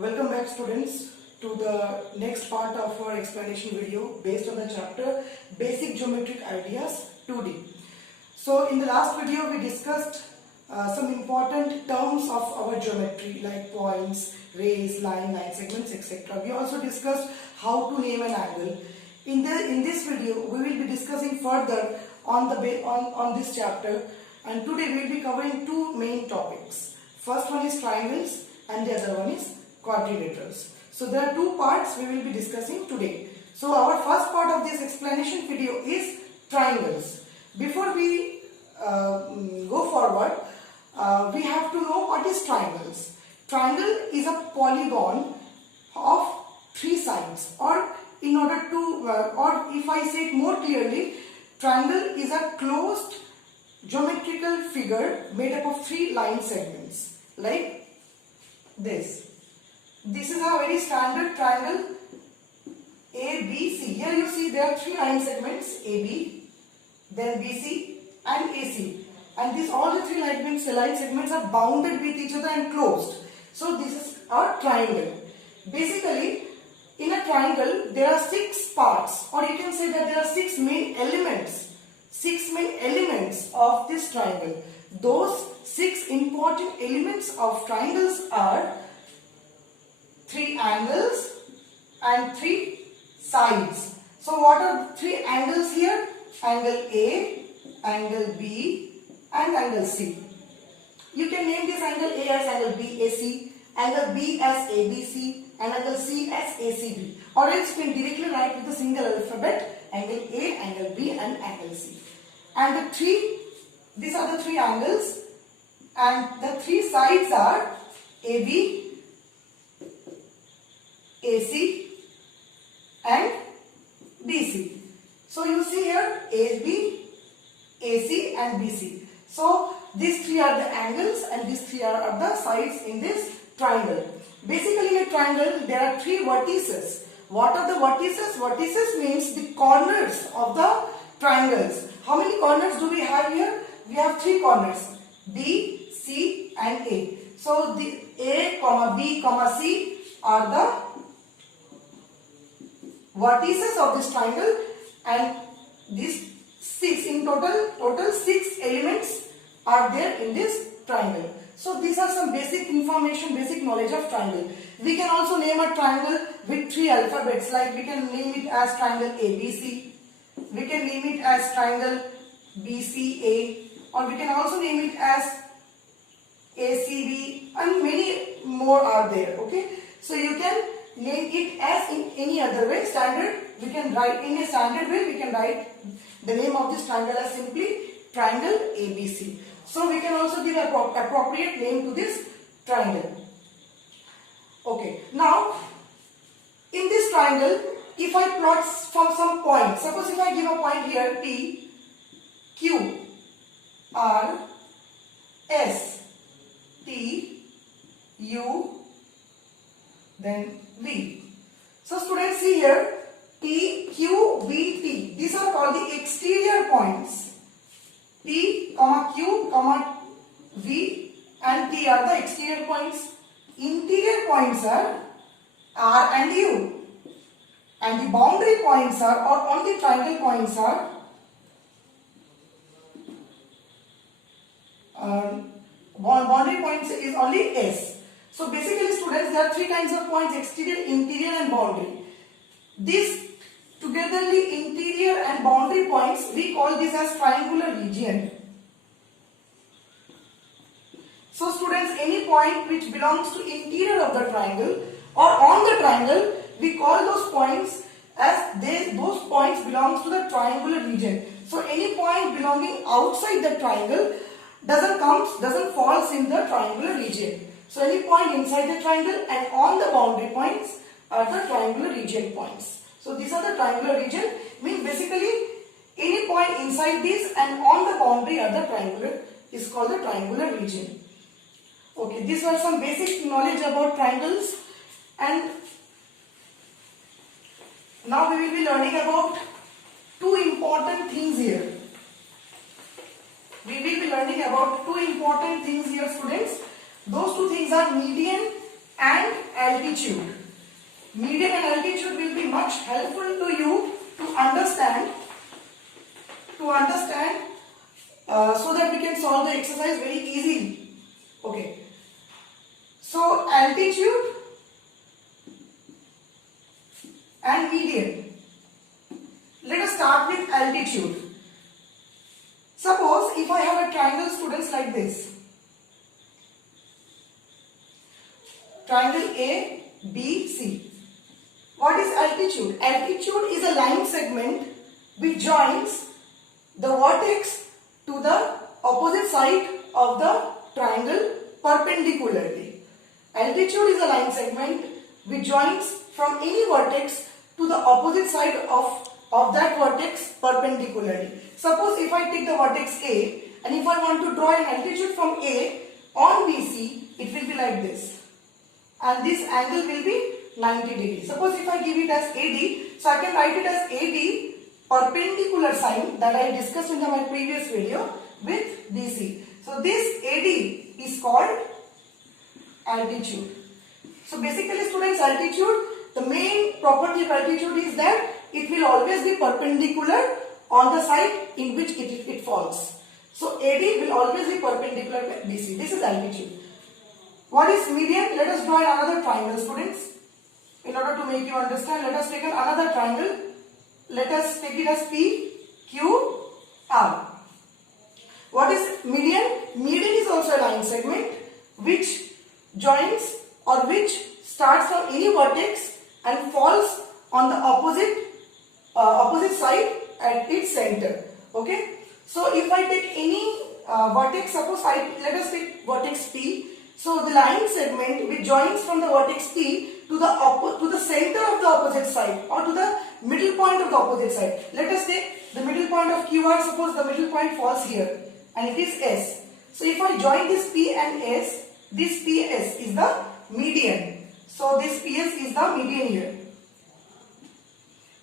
Welcome back students to the next part of our explanation video based on the chapter Basic Geometric Ideas 2D. So in the last video we discussed some important terms of our geometry like points, rays, line segments, etc. We also discussed how to name an angle. In this video we will be discussing further on this chapter, and today we will be covering two main topics. First one is triangles and the other one is quadrilaterals. So there are two parts we will be discussing today. So our first part of this explanation video is triangles. Before we go forward, we have to know what is triangles. Triangle is a polygon of three sides, or in order to or if I say it more clearly, triangle is a closed geometrical figure made up of three line segments like this. This is a very standard triangle ABC. Here you see there are three line segments, AB, then BC and AC. And these all the three line segments are bounded with each other and closed. So this is our triangle. Basically, in a triangle there are six parts, or you can say that there are six main elements. Six main elements of this triangle. Those six important elements of triangles are three angles and three sides. So what are the three angles here? Angle A, angle B and angle C. You can name this angle A as angle BAC, angle B as ABC and angle C as ACB. Or else you can directly write with a single alphabet angle A, angle B and angle C. And these are the three angles, and the three sides are AB, AC and BC. So you see here AB, AC and BC. So these three are the angles and these three are the sides in this triangle. Basically in a triangle there are three vertices. What are the vertices? Vertices means the corners of the triangles. How many corners do we have here? We have three corners, B, C and A. So the A, B, C are the vertices of this triangle, and these six in total six elements are there in this triangle. So these are some basic information, basic knowledge of triangle. We can also name a triangle with three alphabets, like we can name it as triangle ABC, we can name it as triangle BCA, or we can also name it as ACB, and many more are there. Okay, so you can name it as in any other way. Standard, we can write in a standard way, we can write the name of this triangle as simply triangle ABC. So we can also give an appropriate name to this triangle. Okay, now in this triangle, if I plot from some point, suppose if I give a point here P, Q, R, S, T, U, then V. So students, see here P, Q, V, T. These are called the exterior points. P, Q, V and T are the exterior points. Interior points are R and U. And the boundary points are, or on the triangle points are boundary points is only S. So basically students, there are three kinds of points: exterior, interior and boundary. These togetherly interior and boundary points, we call this as triangular region. So students, any point which belongs to interior of the triangle or on the triangle, we call those points as those points belongs to the triangular region. So any point belonging outside the triangle doesn't falls in the triangular region. So any point inside the triangle and on the boundary points are the triangular region points. So these are the triangular region, means basically any point inside this and on the boundary are the triangular, is called the triangular region. Okay, these were some basic knowledge about triangles, and now we will be learning about two important things here. We will be learning about two important things here, students. Those two things are median and altitude. Median and altitude will be much helpful to you to understand so that we can solve the exercise very easily. Okay. So altitude and median. Let us start with altitude. Suppose if I have a triangle, students, like this. Triangle A, B, C. What is altitude? Altitude is a line segment which joins the vertex to the opposite side of the triangle perpendicularly. Altitude is a line segment which joins from any vertex to the opposite side of that vertex perpendicularly. Suppose if I take the vertex A and if I want to draw an altitude from A on BC, it will be like this. And this angle will be 90 degrees. Suppose if I give it as AD, so I can write it as AD perpendicular sine that I discussed in my previous video with BC. So this AD is called altitude. So basically, students, altitude, the main property of altitude is that it will always be perpendicular on the side in which it falls. So AD will always be perpendicular with BC. This is altitude. What is median? Let us draw another triangle, students. In order to make you understand, let us take another triangle. Let us take it as P, Q, R. What is median? Median is also a line segment which joins or which starts from any vertex and falls on the opposite side at its center. Okay. So if I take any vertex, suppose let us take vertex P. So the line segment which joins from the vertex P to the center of the opposite side or to the middle point of the opposite side. Let us take the middle point of QR. Suppose the middle point falls here and it is S. So if I join this P and S, this PS is the median. So this PS is the median here.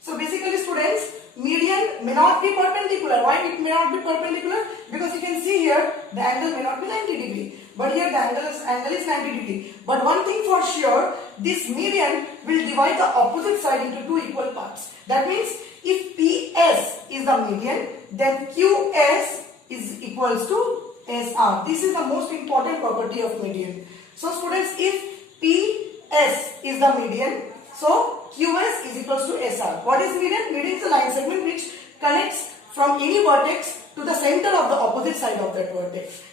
So basically, students, median may not be perpendicular. Why it may not be perpendicular? Because you can see here the angle may not be 90 degree. But here the angle is 90 degree. But one thing for sure, this median will divide the opposite side into two equal parts. That means if PS is the median, then QS is equals to SR. This is the most important property of median. So students, if PS is the median, so QS is equals to SR. What is median? Median is a line segment which connects from any vertex to the center of the opposite side of that vertex.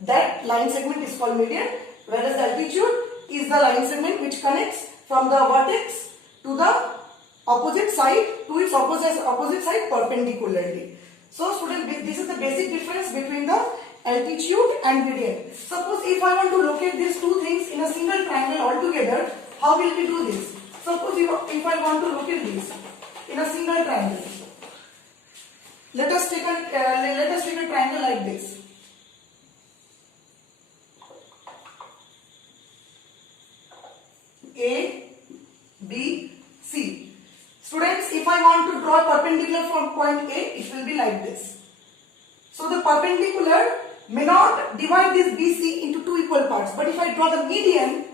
That line segment is called median, whereas the altitude is the line segment which connects from the vertex to the opposite side to its opposite side perpendicularly. So students, this is the basic difference between the altitude and median. Suppose if I want to locate these two things in a single triangle altogether, how will we do this? Suppose if I want to locate this in a single triangle, let us take a triangle like this. A, B, C. Students, if I want to draw perpendicular from point A, it will be like this. So the perpendicular may not divide this BC into two equal parts. But if I draw the median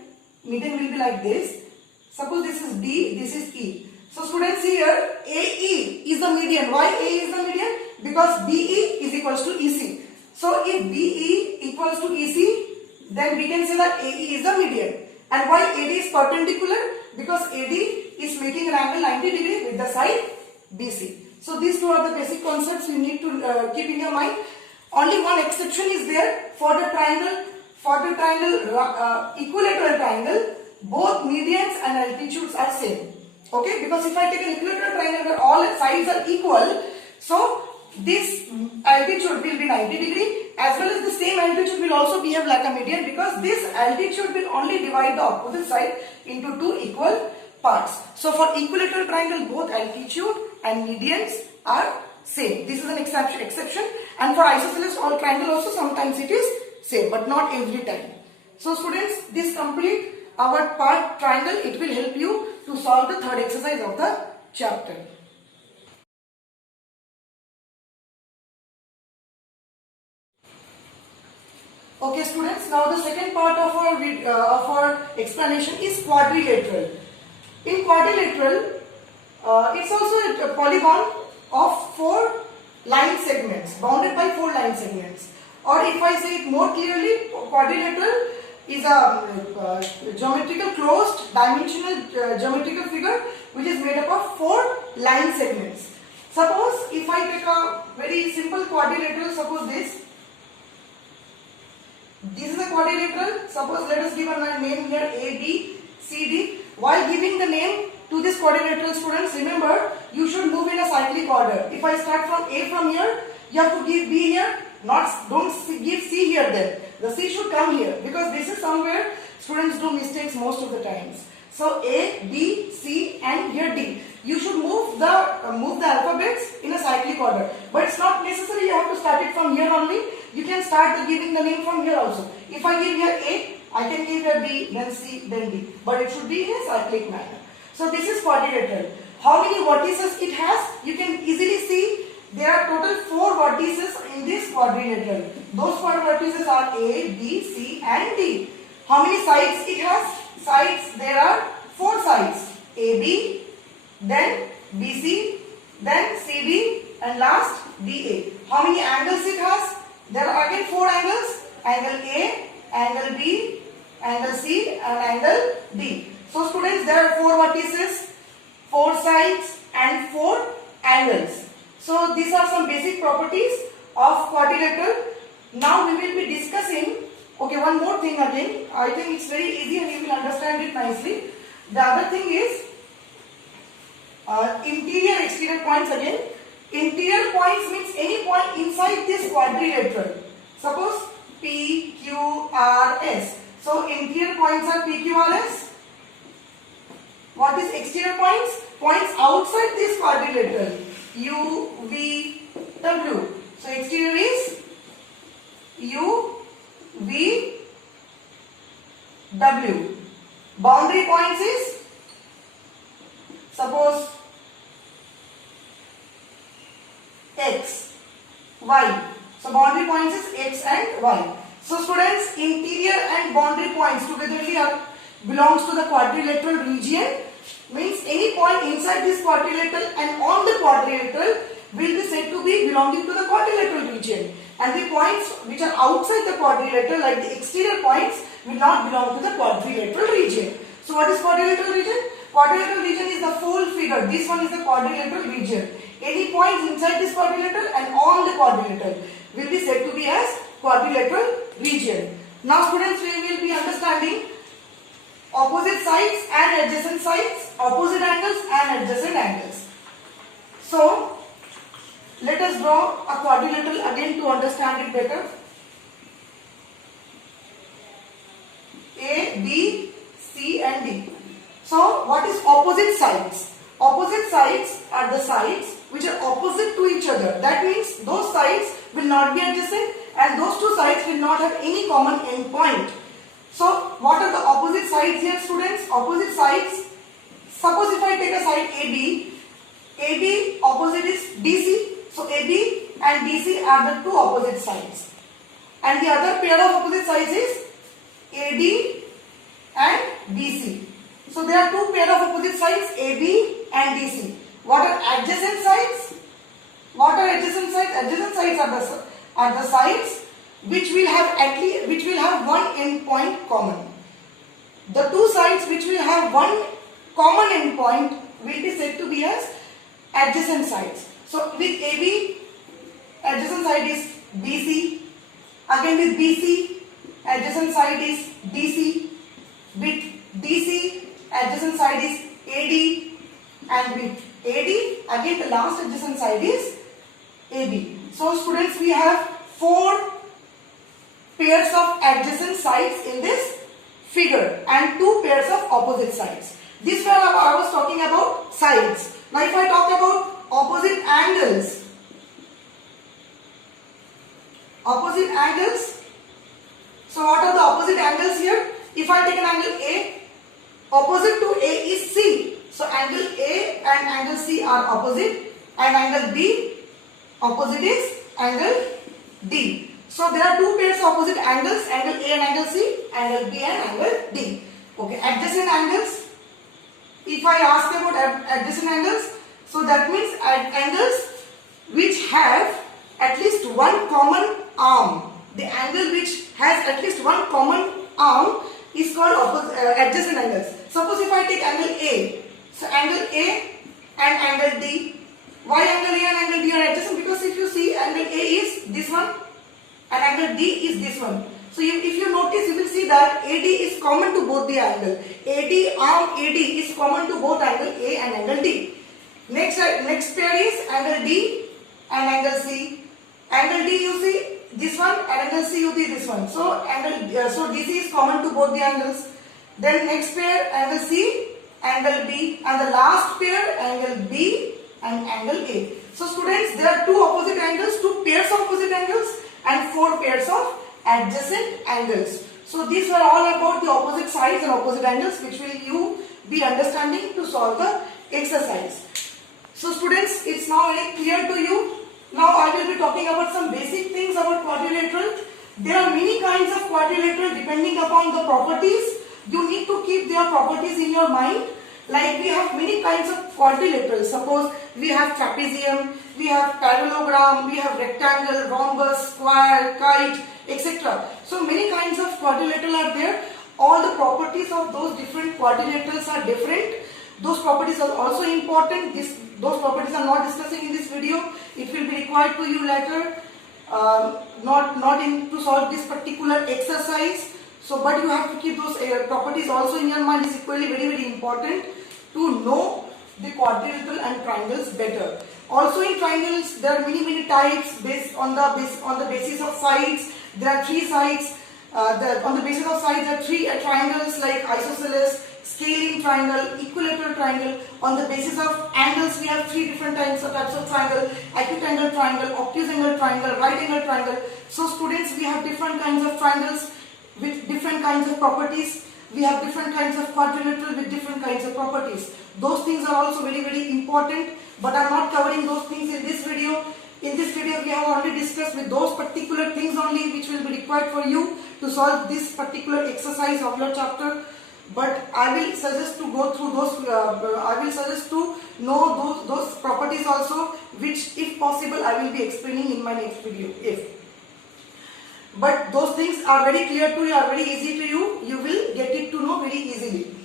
will be like this. Suppose this is D, this is E. So students, here AE is the median. Why A is the median? Because BE is equals to EC. So if BE equals to EC, then we can say that AE is the median. And why AD is perpendicular? Because AD is making an angle 90 degree with the side BC. So these two are the basic concepts you need to keep in your mind. Only one exception is there for the triangle. For the triangle, equilateral triangle, both medians and altitudes are same. Okay, because if I take an equilateral triangle where all sides are equal, so this altitude will be 90 degree as well as the same altitude will also behave like a median, because this altitude will only divide the opposite side into two equal parts. So for equilateral triangle, both altitude and medians are same. This is an exception, and for isosceles triangle also sometimes it is same, but not every time. So students, this complete our part triangle. It will help you to solve the third exercise of the chapter. Okay, students. Now the second part of our explanation is quadrilateral. In quadrilateral, it's also a polygon of 4 line segments, bounded by 4 line segments. Or if I say it more clearly, quadrilateral is a geometrical closed dimensional geometrical figure which is made up of 4 line segments. Suppose if I take a very simple quadrilateral, suppose this is a quadrilateral. Suppose let us give a name here A, B, C, D. While giving the name to this quadrilateral, students, remember you should move in a cyclic order. If I start from A from here, you have to give B here. Don't give C here then. The C should come here because this is somewhere students do mistakes most of the times. So A, B, C and here D. You should move the alphabets in a cyclic order. But it's not necessary you have to start it from here only. You can start giving the name from here also. If I give here A, I can give here B, then C, then D. But it should be in a cyclic manner. So this is quadrilateral. How many vertices it has? You can easily see there are total 4 vertices in this quadrilateral. Those 4 vertices are A, B, C and D. How many sides it has? Sides, there are 4 sides. AB, then BC, then CD and last DA. How many angles it has? There are again 4 angles. Angle A, angle B, angle C and angle D. So students, there are 4 vertices, 4 sides and 4 angles. So these are some basic properties of quadrilateral. Now we will be discussing, okay, one more thing again. I think it's very easy and you will understand it nicely. The other thing is interior exterior points again. Interior points means any point inside this quadrilateral. Suppose P, Q, R, S. So interior points are P, Q, R, S. What is exterior points? Points outside this quadrilateral. U, V, W. So exterior is U, V, W. Boundary points is, suppose X, Y. So boundary points is X and Y. So students, interior and boundary points togetherly belongs to the quadrilateral region. Means any point inside this quadrilateral and on the quadrilateral will be said to be belonging to the quadrilateral region. And the points which are outside the quadrilateral, like the exterior points, will not belong to the quadrilateral region. So what is quadrilateral region? Quadrilateral region is the full figure. This one is the quadrilateral region. Any points inside this quadrilateral and on the quadrilateral will be said to be as quadrilateral region. Now students, we will be understanding opposite sides and adjacent sides, opposite angles and adjacent angles. So let us draw a quadrilateral again to understand it better. A, B, C and D. So what is opposite sides? Opposite sides are the sides which are opposite to each other. That means those sides will not be adjacent and those two sides will not have any common end point. So what are the opposite sides here, students? Opposite sides, suppose if I take a side AB, AB opposite is DC. So AB and DC are the 2 opposite sides. And the other pair of opposite sides is AD and BC. So there are 2 pair of opposite sides, AB and DC. What are adjacent sides? What are adjacent sides? Adjacent sides are the sides which will have one end point common. The 2 sides which will have one common end point will be said to be as adjacent sides. So with AB, adjacent side is BC. Again with BC, adjacent side is DC. With DC, adjacent side is AD. And with AD, again the last adjacent side is AB. So students, we have 4 pairs of adjacent sides in this figure and 2 pairs of opposite sides. This where I was talking about sides. Now if I talk about opposite angles. Opposite angles. So what are the opposite angles here? If I take an angle A, opposite to A is C. So angle A and angle C are opposite and angle B opposite is angle D. So there are two pairs of opposite angles, angle A and angle C, angle B and angle D. Okay, adjacent angles. If I ask about adjacent angles, so that means angles which have at least one common arm. The angle which has at least one common arm is called adjacent angles. Suppose if I take angle A, so angle A and angle D. Why angle A and angle D are adjacent? Because if you see, angle A is this one and angle D is this one. So if you notice, you will see that AD is common to both the angle. Arm AD is common to both angle A and angle D. Next pair is angle D and angle C. Angle D you see this one and angle C you see this one. So so DC is common to both the angles. Then next pair angle C, angle B, and the last pair angle B and angle A. So students, there are two opposite angles, two pairs of opposite angles and four pairs of adjacent angles. So these are all about the opposite sides and opposite angles, which will you be understanding to solve the exercise. So students, it's now very clear to you. Now I will be talking about some basic things about quadrilateral. There are many kinds of quadrilateral depending upon the properties. You need to keep their properties in your mind. Like we have many kinds of quadrilaterals. Suppose we have trapezium, we have parallelogram, we have rectangle, rhombus, square, kite, etc. So many kinds of quadrilateral are there. All the properties of those different quadrilaterals are different. Those properties are also important. Those properties are not discussing in this video. It will be required to you later, to solve this particular exercise. So, but you have to keep those properties also in your mind. It's equally very important to know the quadrilateral and triangles better. Also in triangles, there are many types based on the basis of sides. There are three sides. On the basis of sides, there are three triangles like isosceles, scalene triangle, equilateral triangle. On the basis of angles, we have three different types of triangle: acute angle triangle, obtuse angle triangle, right angle triangle. So students, we have different kinds of triangles with different kinds of properties. We have different kinds of quadrilateral with different kinds of properties. Those things are also very important, but I am not covering those things in this video. In this video, we have already discussed with those particular things only which will be required for you to solve this particular exercise of your chapter. But I will suggest to go through those, I will suggest to know those properties also, which if possible I will be explaining in my next video. But those things are very clear to you, are very easy to you. You will get it to know very easily.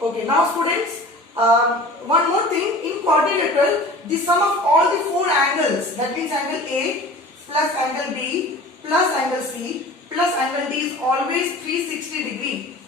Okay, now students, one more thing. In quadrilateral, the sum of all the four angles, that means angle A plus angle B plus angle C plus angle D is always 360 degree.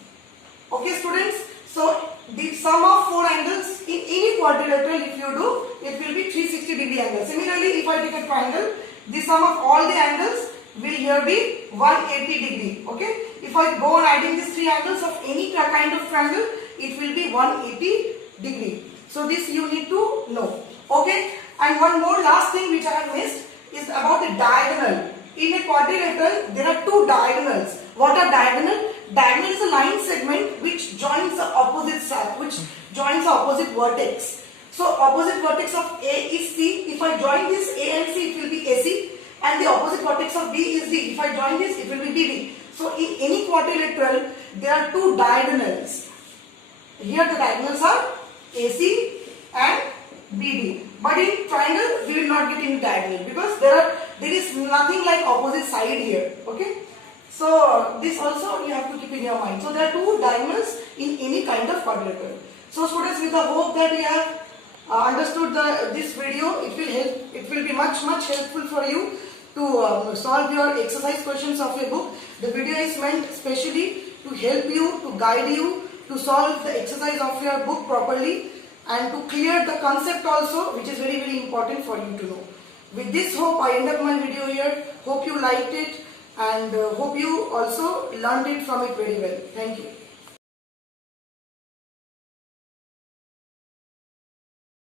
Okay students, so the sum of four angles in any quadrilateral, if you do, it will be 360 degree angle. Similarly, if I take a triangle, the sum of all the angles will here be 180 degree. Okay, if I go on adding these three angles of any kind of triangle, it will be 180 degree. So this you need to know. Okay, and one more last thing which I have missed is about the diagonal. In a quadrilateral, there are two diagonals. What are diagonal? Diagonal is a line segment which joins the opposite side, which joins the opposite vertex. So opposite vertex of A is C. If I join this A and C, it will be AC. And the opposite vertex of B is D. If I join this, it will be BD. So in any quadrilateral, there are two diagonals. Here the diagonals are AC and BD. But in triangle, we will not get any diagonal because there is nothing like opposite side here. Okay. So this also you have to keep in your mind. So there are two diagonals in any kind of quadrilateral. So students, with the hope that you have understood this video, it will be much helpful for you to solve your exercise questions of your book. The video is meant specially to help you, to guide you to solve the exercise of your book properly and to clear the concept also, which is very important for you to know. With this hope, I end up my video here. Hope you liked it and hope you also learned it from it very well. Thank you.